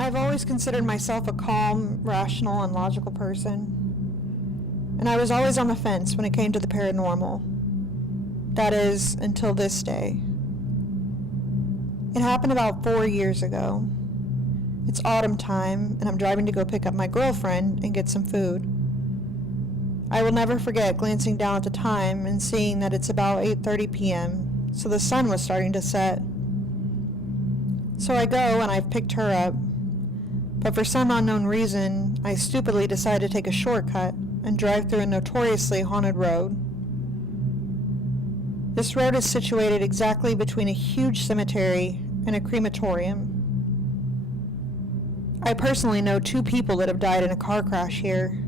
I've always considered myself a calm, rational, and logical person. And I was always on the fence when it came to the paranormal. That is, until this day. It happened about 4 years ago. It's autumn time, and I'm driving to go pick up my girlfriend and get some food. I will never forget glancing down at the time and seeing that it's about 8:30 p.m., so the sun was starting to set. So I go and I've picked her up, but for some unknown reason, I stupidly decide to take a shortcut and drive through a notoriously haunted road. This road is situated exactly between a huge cemetery and a crematorium. I personally know 2 people that have died in a car crash here.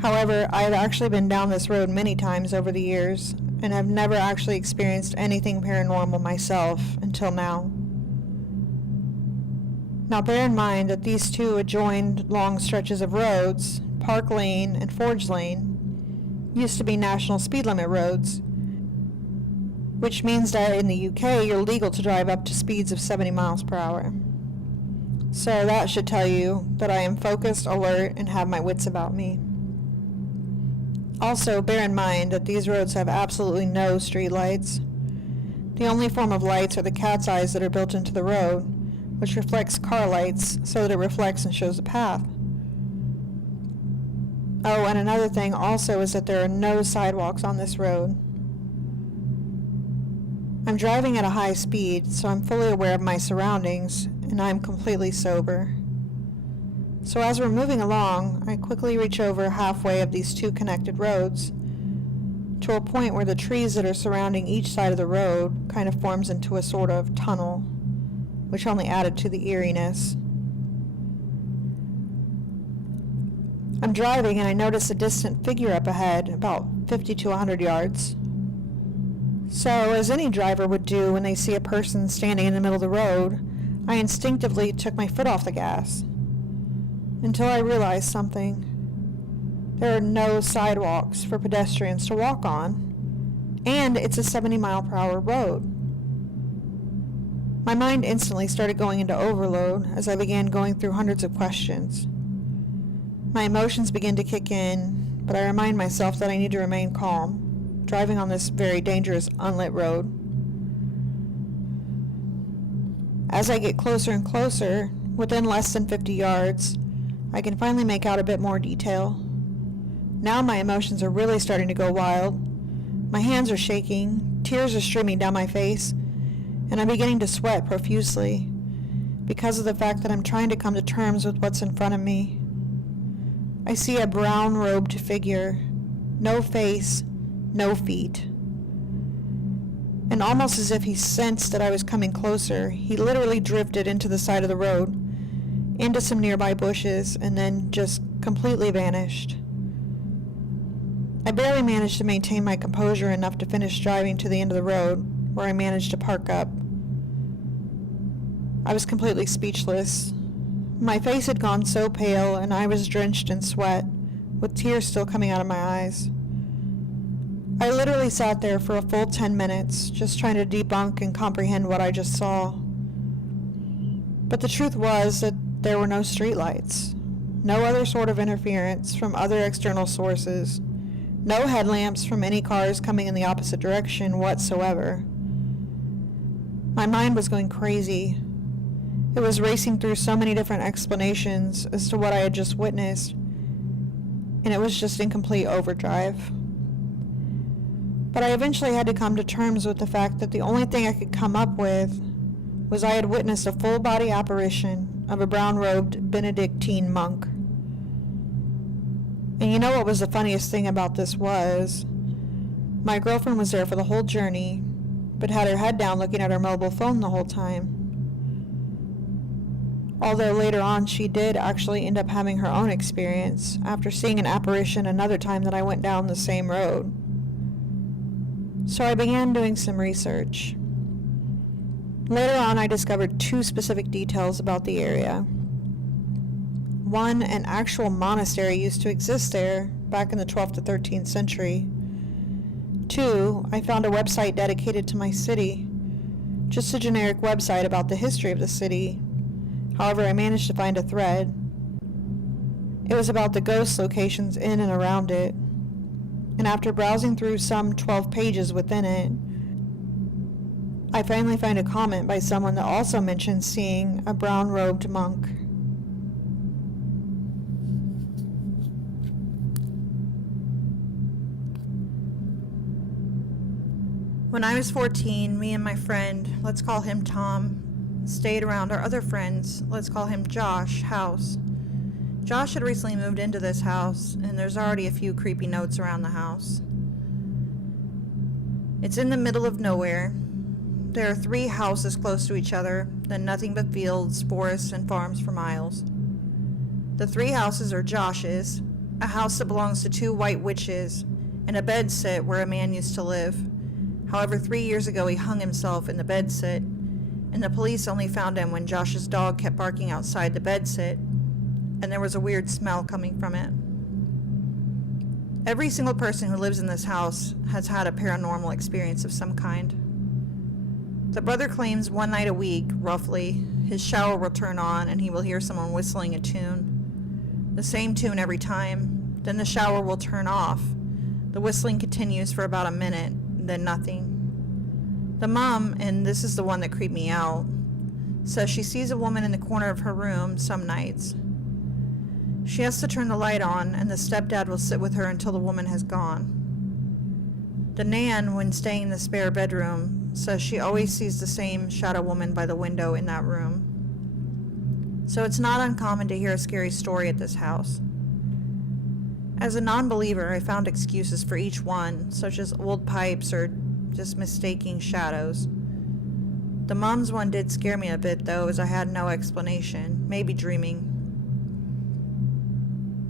However, I have actually been down this road many times over the years and have never actually experienced anything paranormal myself until now. Now bear in mind that these 2 adjoined long stretches of roads, Park Lane and Forge Lane, used to be national speed limit roads, which means that in the UK you're legal to drive up to speeds of 70 miles per hour. So that should tell you that I am focused, alert, and have my wits about me. Also, bear in mind that these roads have absolutely no street lights. The only form of lights are the cat's eyes that are built into the road, which reflects car lights so that it reflects and shows the path. Oh, and another thing also is that there are no sidewalks on this road. I'm driving at a high speed, so I'm fully aware of my surroundings, and I'm completely sober. So as we're moving along, I quickly reach over halfway of these 2 connected roads to a point where the trees that are surrounding each side of the road kind of forms into a sort of tunnel, which only added to the eeriness. I'm driving and I notice a distant figure up ahead, about 50 to 100 yards. So, as any driver would do when they see a person standing in the middle of the road, I instinctively took my foot off the gas. Until I realized something. There are no sidewalks for pedestrians to walk on, and it's a 70-mile-per-hour road. My mind instantly started going into overload as I began going through hundreds of questions. My emotions begin to kick in, but I remind myself that I need to remain calm, driving on this very dangerous unlit road. As I get closer and closer, within less than 50 yards, I can finally make out a bit more detail. Now my emotions are really starting to go wild. My hands are shaking, tears are streaming down my face, and I'm beginning to sweat profusely because of the fact that I'm trying to come to terms with what's in front of me. I see a brown-robed figure, no face, no feet. And almost as if he sensed that I was coming closer, he literally drifted into the side of the road, into some nearby bushes, and then just completely vanished. I barely managed to maintain my composure enough to finish driving to the end of the road, where I managed to park up. I was completely speechless. My face had gone so pale, and I was drenched in sweat, with tears still coming out of my eyes. I literally sat there for a full 10 minutes, just trying to debunk and comprehend what I just saw. But the truth was that there were no streetlights, no other sort of interference from other external sources, no headlamps from any cars coming in the opposite direction whatsoever. My mind was going crazy. It was racing through so many different explanations as to what I had just witnessed, and it was just in complete overdrive. But I eventually had to come to terms with the fact that the only thing I could come up with was I had witnessed a full-body apparition of a brown-robed Benedictine monk. And you know what was the funniest thing about this was? My girlfriend was there for the whole journey, but had her head down looking at her mobile phone the whole time. Although later on she did actually end up having her own experience after seeing an apparition another time that I went down the same road. So I began doing some research. Later on, I discovered 2 specific details about the area. One, an actual monastery used to exist there back in the 12th to 13th century. 2, I found a website dedicated to my city. Just a generic website about the history of the city. However, I managed to find a thread. It was about the ghost locations in and around it, and after browsing through some 12 pages within it, I finally find a comment by someone that also mentioned seeing a brown-robed monk. When I was 14, me and my friend, let's call him Tom, stayed around our other friends, let's call him Josh, house. Josh had recently moved into this house, and there's already a few creepy notes around the house. It's in the middle of nowhere. There are 3 houses close to each other, then nothing but fields, forests, and farms for miles. The 3 houses are Josh's, a house that belongs to 2 white witches, and a bedsit where a man used to live. However, 3 years ago he hung himself in the bedsit, and the police only found him when Josh's dog kept barking outside the bedsit, and there was a weird smell coming from it. Every single person who lives in this house has had a paranormal experience of some kind. The brother claims 1 night a week, roughly, his shower will turn on and he will hear someone whistling a tune. The same tune every time, then the shower will turn off. The whistling continues for about a minute, then nothing. The mom, and this is the one that creeped me out, says she sees a woman in the corner of her room some nights. She has to turn the light on, and the stepdad will sit with her until the woman has gone. The nan, when staying in the spare bedroom, says she always sees the same shadow woman by the window in that room. So it's not uncommon to hear a scary story at this house. As a non-believer, I found excuses for each one, such as old pipes or just mistaking shadows. The mom's one did scare me a bit, though, as I had no explanation, maybe dreaming.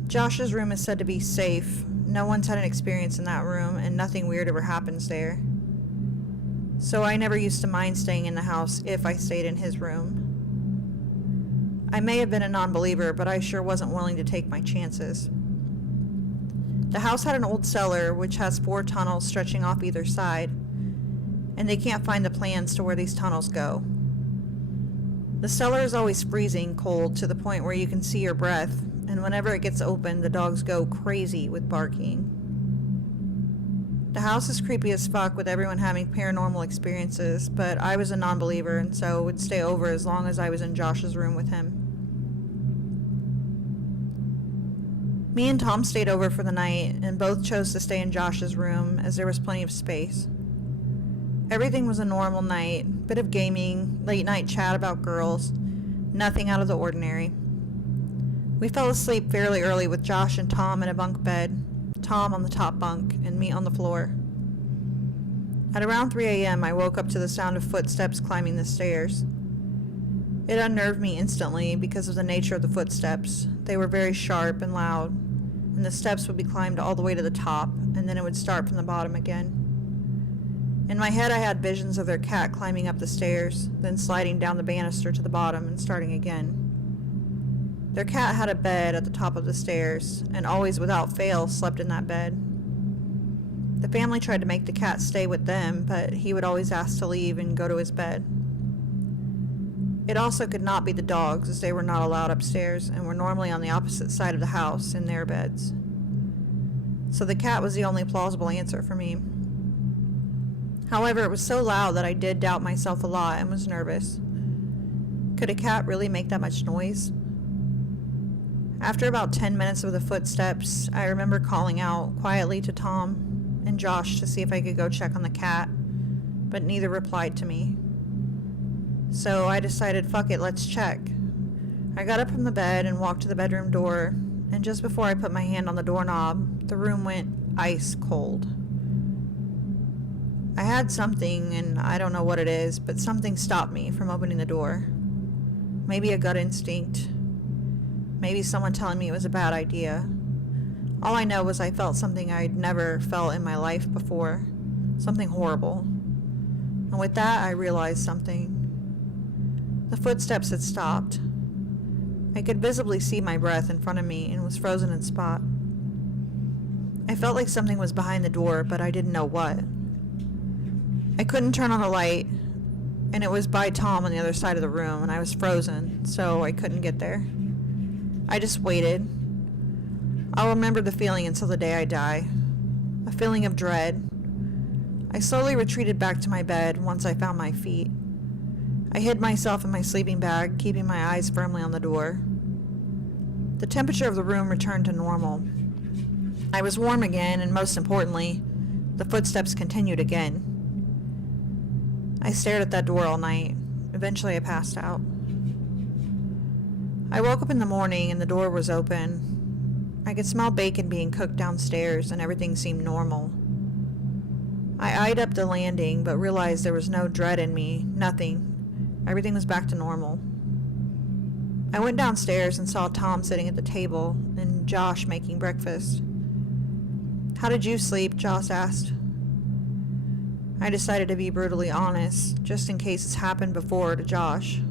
Josh's room is said to be safe. No one's had an experience in that room, and nothing weird ever happens there. So I never used to mind staying in the house if I stayed in his room. I may have been a non-believer, but I sure wasn't willing to take my chances. The house had an old cellar, which has 4 tunnels stretching off either side, and they can't find the plans to where these tunnels go. The cellar is always freezing cold to the point where you can see your breath, and whenever it gets open, the dogs go crazy with barking. The house is creepy as fuck with everyone having paranormal experiences, but I was a non-believer and so would stay over as long as I was in Josh's room with him. Me and Tom stayed over for the night, and both chose to stay in Josh's room as there was plenty of space. Everything was a normal night, bit of gaming, late night chat about girls, nothing out of the ordinary. We fell asleep fairly early with Josh and Tom in a bunk bed, Tom on the top bunk and me on the floor. At around 3 a.m. I woke up to the sound of footsteps climbing the stairs. It unnerved me instantly because of the nature of the footsteps. They were very sharp and loud, and the steps would be climbed all the way to the top, and then it would start from the bottom again. In my head I had visions of their cat climbing up the stairs, then sliding down the banister to the bottom and starting again. Their cat had a bed at the top of the stairs, and always without fail slept in that bed. The family tried to make the cat stay with them, but he would always ask to leave and go to his bed. It also could not be the dogs, as they were not allowed upstairs and were normally on the opposite side of the house in their beds. So the cat was the only plausible answer for me. However, it was so loud that I did doubt myself a lot and was nervous. Could a cat really make that much noise? After about 10 minutes of the footsteps, I remember calling out quietly to Tom and Josh to see if I could go check on the cat, but neither replied to me. So I decided, fuck it, let's check. I got up from the bed and walked to the bedroom door, and just before I put my hand on the doorknob, the room went ice cold. I had something, and I don't know what it is, but something stopped me from opening the door. Maybe a gut instinct. Maybe someone telling me it was a bad idea. All I know was I felt something I'd never felt in my life before. Something horrible. And with that, I realized something. The footsteps had stopped. I could visibly see my breath in front of me and was frozen in spot. I felt like something was behind the door, but I didn't know what. I couldn't turn on the light, and it was by Tom on the other side of the room, and I was frozen, so I couldn't get there. I just waited. I'll remember the feeling until the day I die. A feeling of dread. I slowly retreated back to my bed once I found my feet. I hid myself in my sleeping bag, keeping my eyes firmly on the door. The temperature of the room returned to normal. I was warm again, and most importantly, the footsteps continued again. I stared at that door all night. Eventually I passed out. I woke up in the morning and the door was open. I could smell bacon being cooked downstairs and everything seemed normal. I eyed up the landing but realized there was no dread in me, nothing. Everything was back to normal. I went downstairs and saw Tom sitting at the table and Josh making breakfast. "How did you sleep?" Josh asked. I decided to be brutally honest, just in case it's happened before to Josh.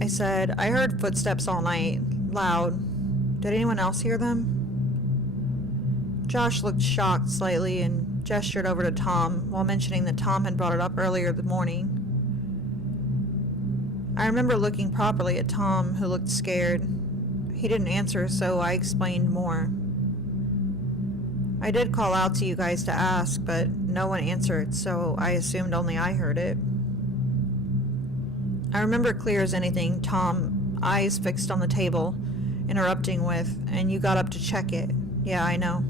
I said, "I heard footsteps all night, loud. Did anyone else hear them?" Josh looked shocked slightly and gestured over to Tom while mentioning that Tom had brought it up earlier that morning. I remember looking properly at Tom, who looked scared. He didn't answer, so I explained more. I did call out to you guys to ask, but no one answered, so I assumed only I heard it. I remember clear as anything Tom, eyes fixed on the table, interrupting with, "And you got up to check it." "Yeah, I know."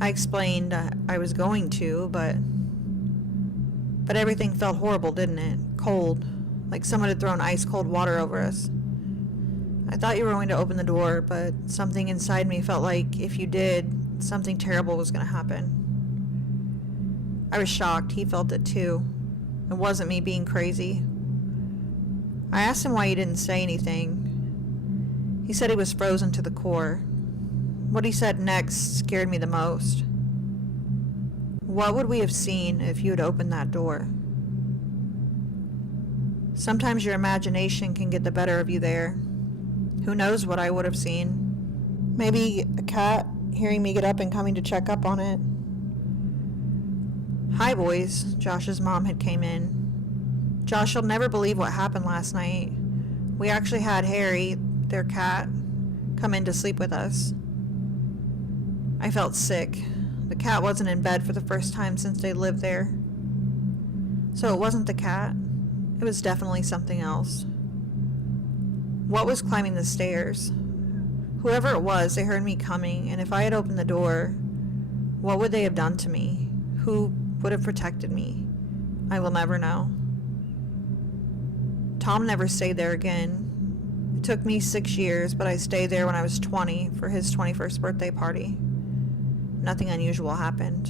I explained I was going to, but everything felt horrible, didn't it? Cold, like someone had thrown ice cold water over us. I thought you were going to open the door, but something inside me felt like if you did, something terrible was going to happen. I was shocked. He felt it too. It wasn't me being crazy. I asked him why he didn't say anything. He said he was frozen to the core. What he said next scared me the most. What would we have seen if you had opened that door? Sometimes your imagination can get the better of you there. Who knows what I would have seen? Maybe a cat hearing me get up and coming to check up on it. "Hi, boys." Josh's mom had came in. "Josh, you'll never believe what happened last night. We actually had Harry, their cat, come in to sleep with us." I felt sick. The cat wasn't in bed for the first time since they lived there. So it wasn't the cat. It was definitely something else. What was climbing the stairs? Whoever it was, they heard me coming, and if I had opened the door, what would they have done to me? Who would have protected me? I will never know. Tom never stayed there again. It took me 6 years, but I stayed there when I was 20 for his 21st birthday party. Nothing unusual happened.